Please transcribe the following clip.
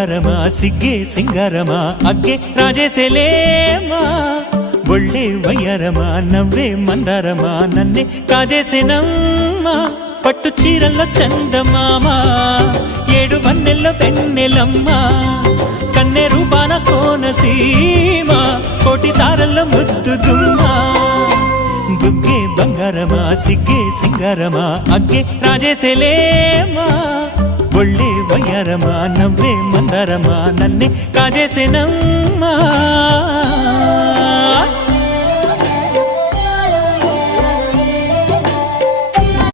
బంగారమా సిగ్గే సింగారమా అగ్గే రాజేసేలేమా ఒళ్ళే వయ్యారమా నవ్వే మందారమా నన్నే కాజేసేనమ్మా పట్టు చీరల్లో చందమామా ఏడు వన్నెల్లో వెన్నెలమ్మా కన్నె రూపాన కోనసీమ కోటి తారల్లో ముద్దుదుమ్మా బుగ్గే బంగారమా సిగ్గే సింగారమా అగ్గే రాజేసేలేమా ఒళ్ళే వయ్యారమా నవ్వే మందారమా నన్నే కాజేసేనమ్మా